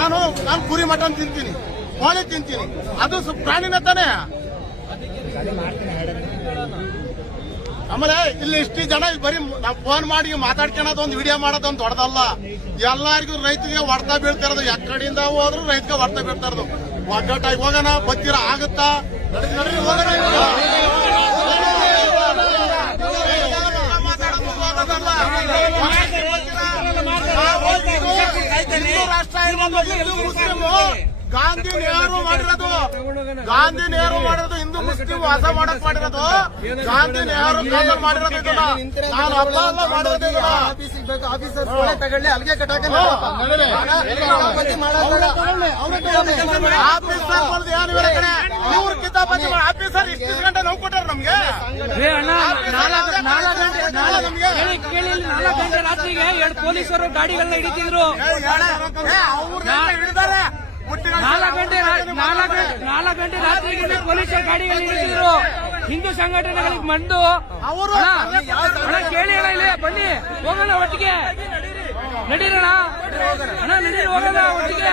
ನಾನು ಕುರಿ ಮಟನ್ ತಿಂತೀನಿ, ಕೋಳಿ ತಿಂತೀನಿ, ಅದು ಪ್ರಾಣಿನ ತಾನೇ. ಆಮೇಲೆ ಇಲ್ಲಿ ಇಷ್ಟು ಜನ ಬರೀ ನಾವು ಫೋನ್ ಮಾಡಿ ಮಾತಾಡ್ಕೊಳ್ಳೋದು ಒಂದು ವಿಡಿಯೋ ಮಾಡೋದು ಒಂದು ದೊಡ್ಡದಲ್ಲ. ಎಲ್ಲರಿಗೂ ರೈತರಿಗೆ ಹೊಡ್ತಾ ಬೀಳ್ತಿರೋದು, ಎಕ್ಕಡಿಯಿಂದ ಹೋದ್ರು ರೈತಗೆ ಹೊಡ್ತಾ ಬೀಳ್ತಿರೋದು. ಒಗ್ಗಟ್ಟಾಗಿ ಹೋಗೋಣ, ಬತ್ತೀರ ಆಗುತ್ತಾ? ರಾಷ್ಟ್ರ ಹಿಂದೂ ಮುಸ್ಲಿಂ ಗಾಂಧಿ ನೆಹರು ಮಾಡಿರೋದು ಹಿಂದೂ ಮುಸ್ಲಿಂ ವಾಸ ಮಾಡಕ್ ಮಾಡಿರೋದು ಗಾಂಧಿ ನೆಹರು ಮಾಡಿರೋದು. ಇದನ್ನ ನಾನು ಹಬ್ಬ ಅಲ್ಲ ಮಾಡಿರೋದು. ಆಫೀಸರ್ ತಗೊಳ್ಳಿ, ಅಲ್ಲಿಗೆ ಕಟ್ಟಾಕ ಆಫೀಸರ್ ಬಂದು ಏನು ಇವ್ರ ಕಡೆ ಇವ್ರ ಕಿತಾಪತಿ ಆಫೀಸರ್ ಇಷ್ಟು ಗಂಟೆ ನೋವು ಕೊಟ್ಟಾರ ನಮ್ಗೆ. 4 ಗಂಟೆ ರಾತ್ರಿಗೆ 2 ಪೊಲೀಸರು ಗಾಡಿಗಳನ್ನ ಹಿಡಿತಿದ್ರು. 4 ಗಂಟೆ ರಾತ್ರಿಗೆ ಪೊಲೀಸರು ಗಾಡಿಗಳನ್ನ ಹಿಡಿತಿದ್ರು. ಹಿಂದೂ ಸಂಘಟನೆಗಳಿಗೆ ಮಂಡು ಅವರು ಕೇಳಿ ಅಣ್ಣ, ಇಲ್ಲಿ ಬನ್ನಿ ಹೋಗೋಣ ಒಟ್ಟಿಗೆ, ನಡೀರೋಣ ಅಣ್ಣ, ನಡೀರಿ ಹೋಗೋಣ ಒಟ್ಟಿಗೆ.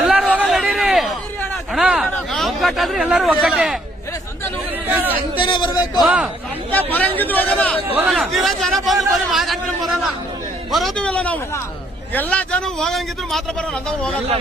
ಎಲ್ಲಾರು ಹೋಗೋಣ, ನಡೀರಿ ಅಣ್ಣ. ಒಗ್ಗಟ್ಟಾದ್ರೆ ಎಲ್ಲರೂ ಒಗ್ಗಟ್ಟೆ. ಸಂತೆನೆ ಬರಬೇಕು, ಬರಂಗಿದ್ರು ಹೋಗೋಣ. ಜನ ಬಂದು ಬರೀ ಮಾತಾಡ್ಕೊಂಡು ಬರೋಣ, ಬರೋದು ಇಲ್ಲ ನಾವು. ಎಲ್ಲಾ ಜನ ಹೋಗಂಗಿದ್ರು ಮಾತ್ರ ಬರೋಣ, ಅಂದವ್ರು ಹೋಗಲ್ಲ.